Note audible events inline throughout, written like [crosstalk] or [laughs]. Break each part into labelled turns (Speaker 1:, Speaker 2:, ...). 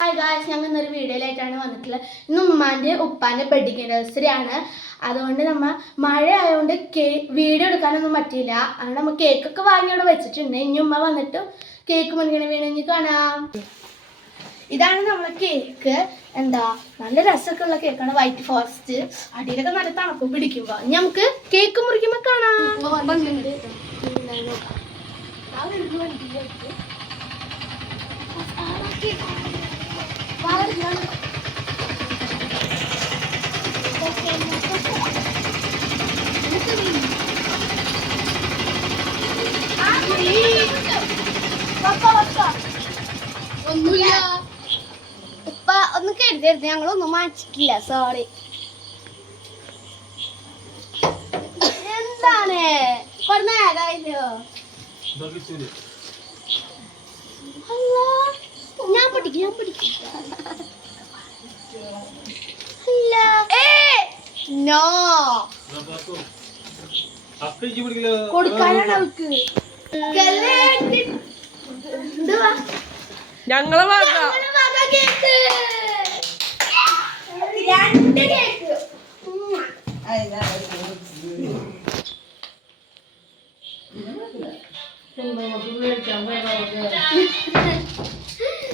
Speaker 1: Hi guys ഞങ്ങൾ ഇന്നൊരു വീഡിയോയിലായിട്ടാണ് വന്നിട്ടുള്ളത്. ഇന്ന് ഉമ്മാന്റെ ഉപ്പാന്റെ ബെഡിങ് ആനിവേഴ്സറി ആണ്. അതുകൊണ്ട് നമ്മൾ മഴ ആയതുകൊണ്ട് കേ വീഡിയോ എടുക്കാനൊന്നും പറ്റിയില്ല. അതുകൊണ്ട് നമ്മൾ കേക്കൊക്കെ വാങ്ങി അവിടെ വെച്ചിട്ടുണ്ട്. ഇനി ഉമ്മ വന്നിട്ട് കേക്ക് മുൻകണി വീണെങ്കിൽ കാണാം. ഇതാണ് നമ്മളെ കേക്ക് എന്താ നല്ല രസമൊക്കെ ഉള്ള കേക്കാണ് വൈറ്റ് ഫോറസ്റ്റ് അടിയിലൊക്കെ നല്ല തണുപ്പ് പിടിക്കുമ്പോൾ ഇനി നമുക്ക് കേക്ക് മുറിക്കുമ്പോൾ കാണാം. നോക്കാം. ഒന്നുമില്ല. ഉപ്പ ഒന്ന് കരുതരുത് ഞങ്ങളൊന്നും മാച്ചിട്ടില്ല സോറി എന്താണ്? ഒരു നേരമായില്ലോ അല്ലാ, ഞാൻ പഠിക്കും ഞാൻ നോ കൊടുക്കാനാണ്. എന്തുവാ
Speaker 2: ഞങ്ങളെ.
Speaker 1: രണ്ട് കേക്ക് ഉം. കൊന്നോമ്പൽ.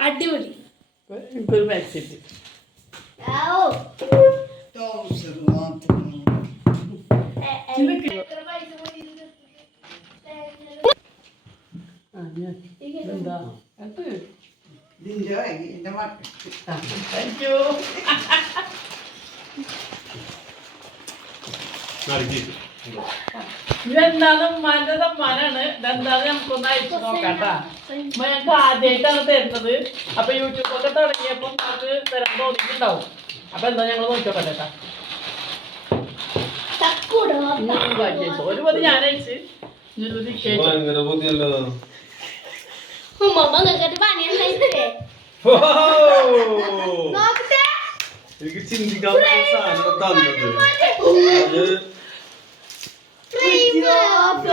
Speaker 2: അടിപൊളി. എനിക്കൊരു പാക്കറ്റ്
Speaker 1: ആവോ. എ, എ, എത്ര പൈസ കൂടി
Speaker 2: ഇതെന്താണ് ഉമ്മാന്റെ സമ്മാനാണ് ഇതെന്താണ് നമുക്കൊന്ന് അയച്ചു നോക്കാട്ടാ. ഞങ്ങൾക്ക് ആദ്യമായിട്ടാണ് തരുന്നത്. അപ്പൊ യൂട്യൂബൊക്കെ തുടങ്ങിയപ്പോൾ നമുക്ക് തരാൻ തോന്നിയിട്ടുണ്ടാവും. അപ്പൊ എന്താ ഞങ്ങൾ നോക്കിയോട്ടെ കേട്ടാ? ഒരു മതി ഞാൻ അയച്ച്.
Speaker 3: എനിക്ക് ചിന്തിക്കാൻ സാധനം തന്നത്.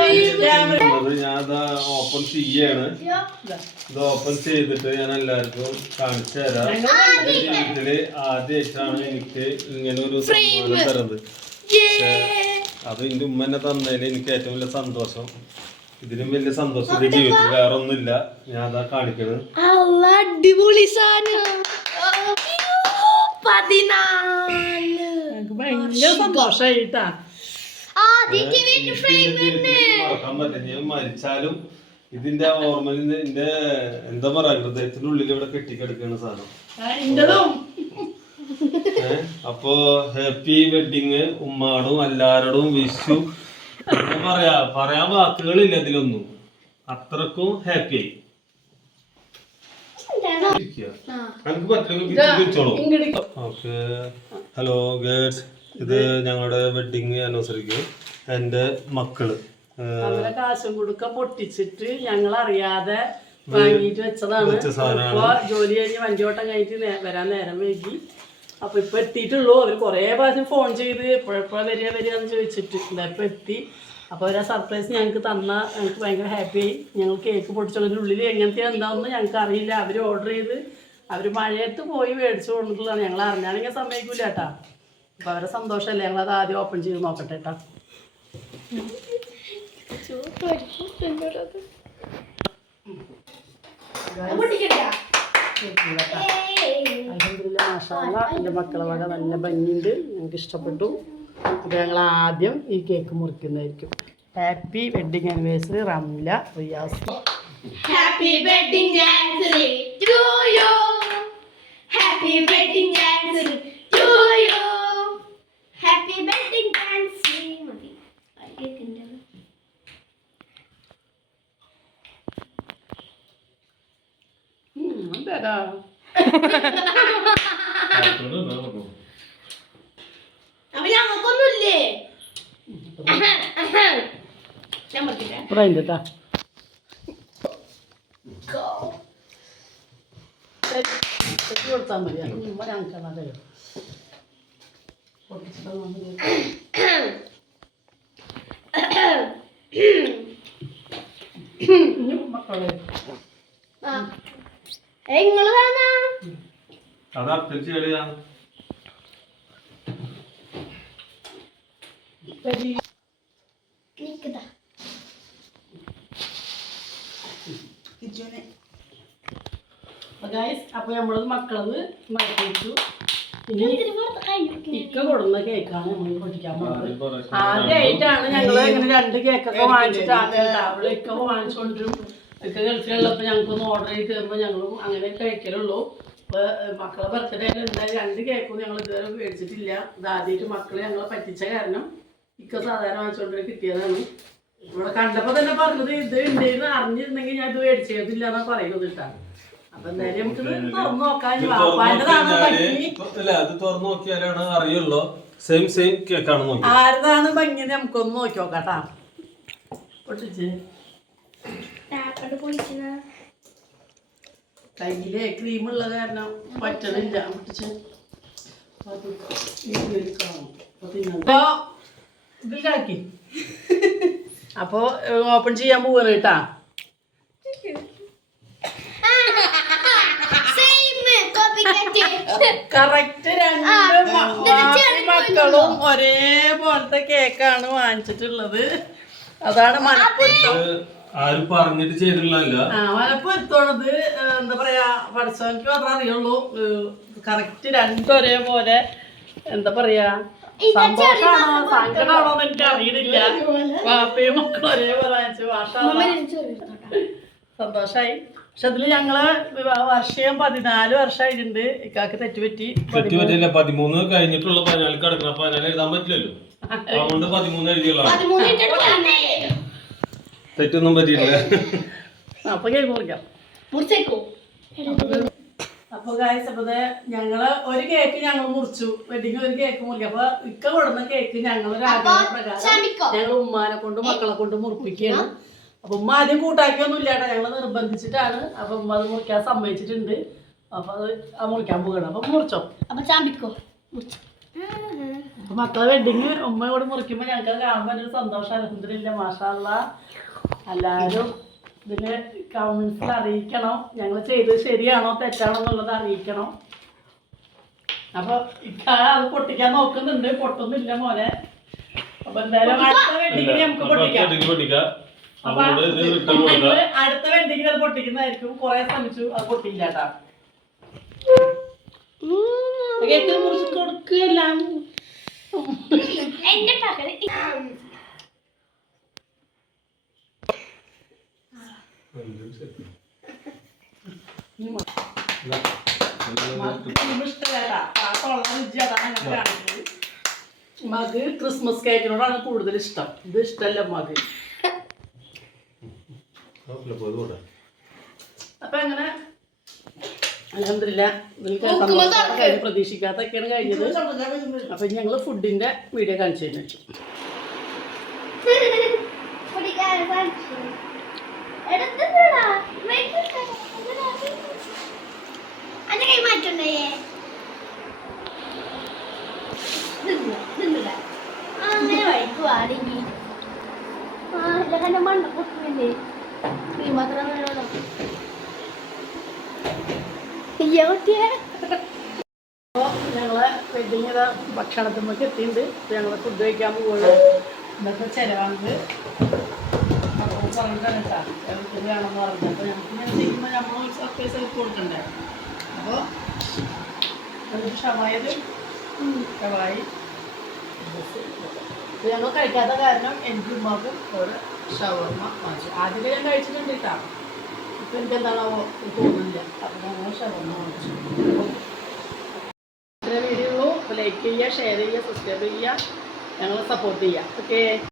Speaker 3: അത് ഞാൻ അത് ഓപ്പൺ ചെയ്യാണ്. ഇത് ഓപ്പൺ ചെയ്തിട്ട് ഞാൻ എല്ലാവർക്കും കാണിച്ചു തരാം. എന്റെ ജീവിതത്തിൽ ആദ്യമായിട്ടാണ് എനിക്ക് ഇങ്ങനെ ഒരു സമ്മാനം തരുന്നത്. അത് എന്റെ ഉമ്മ എന്നെ തന്നതിൽ എനിക്ക് ഏറ്റവും വലിയ സന്തോഷം. ഇതിലും വലിയ സന്തോഷം എന്റെ ജീവിതത്തിൽ വേറെ ഒന്നുമില്ല ഞാൻ അതാ കാണിക്കണത്
Speaker 1: അടിപൊളി സാധനം. പതിനാല്.
Speaker 2: ഭയങ്കര സന്തോഷായിട്ടാ
Speaker 3: മരിച്ചാലും ഇതിന്റെ ഓർമ്മയിൽ എന്താ എന്താ പറയാ ഹൃദയത്തിനുള്ളിൽ ഇവിടെ കെട്ടിക്കിടക്കുന്ന സാധനം. അപ്പോ ഹാപ്പി വെഡിങ് ഉമ്മാടും എല്ലാരോടും വിഷു എന്താ പറയാ പറയാൻ വാക്കുകളില്ല ഇതിലൊന്നും. അത്രക്കും ഹാപ്പി ആയി. Hello guys. ഇത് ഞങ്ങളുടെ വെഡിങ് ആനിവേഴ്സറിക്ക് എന്റെ മക്കൾ.
Speaker 2: അവരെ കാശും കൊടുക്ക പൊട്ടിച്ചിട്ട് ഞങ്ങൾ അറിയാതെ വാങ്ങിയിട്ട് വെച്ചതാണ്. ഇപ്പൊ ജോലി കഴിഞ്ഞ് വണ്ടിയോട്ടം കഴിഞ്ഞിട്ട് വരാൻ നേരം വൈകി. അപ്പൊ ഇപ്പൊ എത്തിയിട്ടുള്ളൂ. അവർ കൊറേ പ്രാവശ്യം ഫോൺ ചെയ്ത് എപ്പോഴെപ്പോഴാ വരിക വരിക എന്ന് ചോദിച്ചിട്ട് ഇപ്പൊ എത്തി. അപ്പൊ അവരാ സർപ്രൈസ് ഞങ്ങൾക്ക് തന്ന ഞങ്ങൾക്ക് ഭയങ്കര ആയി. ഞങ്ങൾ കേക്ക് പൊട്ടിച്ചതിന്റെ ഉള്ളിൽ എങ്ങനത്തെ എന്താണെന്ന് ഞങ്ങൾക്ക് അറിയില്ല. അവർ ഓർഡർ ചെയ്ത് അവർ മഴയത്ത് പോയി മേടിച്ചു കൊണ്ടിട്ടുള്ളതാണ്. ഞങ്ങൾ അറിഞ്ഞാണെങ്കിൽ സമ്മതിക്കൂല കേട്ടാ. അപ്പൊ അവരെ സന്തോഷമല്ലേ? ഞങ്ങൾ അത് ആദ്യം ഓപ്പൺ ചെയ്ത് നോക്കട്ടെ എന്റെ അൽഹംദുലില്ലാ, മാഷാഅല്ലാ. എന്റെ മക്കളെ വക നല്ല ഭംഗിയുണ്ട്. ഞങ്ങൾക്ക് ഇഷ്ടപ്പെട്ടു. അപ്പോൾ ഞങ്ങൾ ആദ്യം ഈ cake മുറിക്കുന്നതായിരിക്കും. Happy wedding anniversary Ramla Riyas.
Speaker 1: Happy wedding anniversary to you happy wedding anniversary to you happy wedding anniversary മതി കേക്കിന്റെ
Speaker 3: കാർട്ടൂണ്
Speaker 1: അപ്പൊ ഞങ്ങൾക്കൊന്നുമില്ലേ
Speaker 2: ചെത്തി കൊടുത്താൽ മതി ഇനി മക്കളെ
Speaker 3: അത്
Speaker 1: നിക്കതാ.
Speaker 2: ഗൈസ് അപ്പൊ നമ്മളത് മക്കളത് മാറ്റി വെച്ചു. ഇനി ഇക്ക കൊടുന്ന കേക്കാണ് നമ്മൾ പൊട്ടിക്കാൻ പോകുന്നത് ആദ്യമായിട്ടാണ് ഞങ്ങൾ ഇങ്ങനെ രണ്ട് കേക്കൊക്കെ വാങ്ങിച്ചിട്ടാണ് ഇക്ക വാങ്ങിച്ചോണ്ടിരും ഇക്ക ഗൾഫിലുള്ളപ്പോൾ ഞങ്ങൾക്കൊന്ന് ഓർഡർ ചെയ്ത് തരുമ്പോൾ ഞങ്ങളും അങ്ങനെ കഴിക്കലുള്ളൂ. ഇപ്പോൾ മക്കളെ ബർത്ത്ഡേ എന്തായാലും രണ്ട് കേക്കും ഞങ്ങൾ ഇതുവരെ മേടിച്ചിട്ടില്ല. ഇത് ആദ്യമായിട്ട് മക്കളെ ഞങ്ങളെ പറ്റിച്ച കാരണം ഇക്ക സാധാരണ വാങ്ങിച്ചുകൊണ്ട് കിട്ടിയതാണ്. ഇവിടെ കണ്ടപ്പോൾ തന്നെ പറഞ്ഞത് ഇത് ഉണ്ടെന്ന് അറിഞ്ഞിരുന്നെങ്കിൽ ഞാൻ ഇത് മേടിച്ചതില്ല എന്നാ പറയുന്നത്
Speaker 3: അല്ല അത് തുറന്നു നോക്കിയാലാണ് അറിയുള്ളൂ. സെയിം സെയിം കേക്കാണ് നോക്കി
Speaker 2: ആരതാണ് ഭംഗി നമുക്കൊന്ന് നോക്കി
Speaker 1: നോക്കാം പൊളിക്കുന്ന
Speaker 2: കയ്യിലെ ക്രീം ഉള്ള കാരണം പറ്റണില്ല. പൊട്ടിച്ച് അപ്പൊ ഓപ്പൺ ചെയ്യാൻ പോവാണ് കേട്ടാ. കറക്റ്റ് രണ്ട് പോലത്തെ മക്കളും ഒരേപോലത്തെ കേക്കാണ് വാങ്ങിച്ചിട്ടുള്ളത്. അതാണ് മലപ്പുറത്തം
Speaker 3: അത് ആരും പറഞ്ഞിട്ട് ചെയ്തിട്ടുള്ളതല്ല.
Speaker 2: ആ മലപ്പുറത്തോണത് എന്താ പറയാ പഠിച്ചവർക്ക് മാത്രമേ അറിയുള്ളൂ. കറക്റ്റ് രണ്ടും ഒരേപോലെ എന്താ പറയാ സന്തോഷാണോ സങ്കടമാണോ എന്ന് എനിക്ക് അറിയണില്ല. വാപ്പയും മക്കളും ഒരേപോലെ സന്തോഷായി. പക്ഷെ അതിൽ ഞങ്ങൾ വിവാഹ വർഷം പതിനാല് വർഷമായിട്ടുണ്ട് ഇക്കാക്ക് തെറ്റുപറ്റി.
Speaker 3: തെറ്റുപറ്റില്ല പതിമൂന്ന്. കഴിഞ്ഞിട്ടുള്ള പതിനാല് കിടക്കണം പതിനാല് എഴുതാൻ പറ്റില്ലല്ലോ. അതുകൊണ്ട് പതിമൂന്ന് എഴുതിയുള്ള തെറ്റൊന്നും പറ്റിയില്ല
Speaker 2: അപ്പൊ കേക്ക് മുറിക്കാം
Speaker 1: മുറിച്ചേക്കോ.
Speaker 2: അപ്പൊ ഗായസ് അപ്പൊ ഞങ്ങൾ ഒരു കേക്ക് ഞങ്ങൾ മുറിച്ചു. വെഡിങ് ഒരു കേക്ക് മുറിക്കും. അപ്പൊ ഇക്ക കൊടുന്ന കേക്ക് ഞങ്ങൾ ആഗ്രഹ പ്രകാരം ഞങ്ങൾ ഉമ്മാനെ കൊണ്ട് മക്കളെ കൊണ്ട് മുറിപ്പിക്കുകയാണ്. അപ്പൊ ഉമ്മ ആദ്യം കൂട്ടാക്കിയൊന്നും ഇല്ലാട്ടോ ഞങ്ങൾ നിർബന്ധിച്ചിട്ടാണ്. അപ്പൊ ഉമ്മ അത് മുറിക്കാൻ സമ്മതിച്ചിട്ടുണ്ട്. അപ്പൊ അത് ആ മുറിക്കാൻ പോകണം അപ്പൊ മുറിച്ചോ?
Speaker 1: അപ്പൊ ചാമ്പിക്കോ മുറിച്ചോ.
Speaker 2: അപ്പൊ മക്കളെ വെഡിങ് ഉമ്മയോട് കൂടെ മുറിക്കുമ്പോ ഞങ്ങൾക്ക് കാണുമ്പോ ഒരു സന്തോഷം. അലഹദില്ല മാഷാല്ല എല്ലാവരും ഇതിന് കൗൺസിൽ അറിയിക്കണം. ഞങ്ങൾ ചെയ്തത് ശരിയാണോ തെറ്റാണോ എന്നുള്ളത് അറിയിക്കണം. അപ്പൊ ഇക്കാ അത് പൊട്ടിക്കാൻ നോക്കുന്നുണ്ട്. പൊട്ടുന്നില്ല മോനെ. അപ്പൊ എന്തായാലും അടുത്ത വെണ്ടിക്ക് നമുക്ക് പൊട്ടിക്കാം. അപ്പൊ അടുത്ത വെഡിങ്ങിന് അത് പൊട്ടിക്കുന്നതായിരിക്കും. കുറെ ശ്രമിച്ചു അത് പൊട്ടിയില്ല കേട്ടാ. കൊടുക്കുകയെല്ലാം?
Speaker 1: എന്റെ പകൽ
Speaker 2: മക് ക്രിസ്മസ് കേക്കിനോടാണ് കൂടുതൽ ഇഷ്ടം. ഇത് ഇഷ്ടമല്ല മക് അപ്പൊ അങ്ങനെ അലഹമില്ല. പ്രതീക്ഷിക്കാത്തൊക്കെയാണ് കഴിഞ്ഞത്. അപ്പൊ ഞങ്ങൾ ഫുഡിന്റെ വീഡിയോ കാണിച്ചു തരുന്നു [laughs]
Speaker 1: കുടിക്കാൻ കാണിച്ചു എടുത്തിട്ടാ അന്റെ കൈ മാറ്റണ്ടേ അങ്ങനെ വഴിക്കുവാണെങ്കിൽ ആ ഇതൊക്കെ മണ്ണ പൊട്ടുന്നില്ലേ ഈ മാത്രം വേണോ അയ്യോ കുട്ടിയെ
Speaker 2: അപ്പോൾ ഞങ്ങളെ വെഡിങ് ഭക്ഷണത്തിലേക്ക് എത്തിയിട്ടുണ്ട്. ഞങ്ങൾ ഫുഡ് കഴിക്കാൻ പോകുള്ളൂ ചിലവാണിത്. അപ്പോൾ പറഞ്ഞിട്ടാണ് വേണമെന്ന് പറഞ്ഞു അപ്പോൾ ഞങ്ങൾക്ക് ചെയ്യുമ്പോൾ നമ്മൾ സർപ്രൈസ് ആയിട്ട് കൊടുക്കണ്ടേ? അപ്പോൾ ഒരു ഷവായത് ഷവായി ഞങ്ങൾ കഴിക്കാത്ത കാരണം എനിക്ക് ഉമ്മാക്കും ഒരു ഷവർമ്മ വാങ്ങിച്ചു. ആദ്യമേ ഞാൻ കഴിച്ചിട്ടുണ്ട് കേട്ടോ. ഇപ്പം എനിക്ക് എന്താണോ തോന്നുന്നില്ല അപ്പോൾ ഞങ്ങൾ ഷവർമ്മ വാങ്ങിച്ചു ഇത്രേ വീഡിയോ ഉള്ളൂ ലൈക്ക് ചെയ്യുക ഷെയർ ചെയ്യുക സബ്സ്ക്രൈബ് ചെയ്യുക ഞങ്ങളെ സപ്പോർട്ട് ചെയ്യുക ഓക്കെ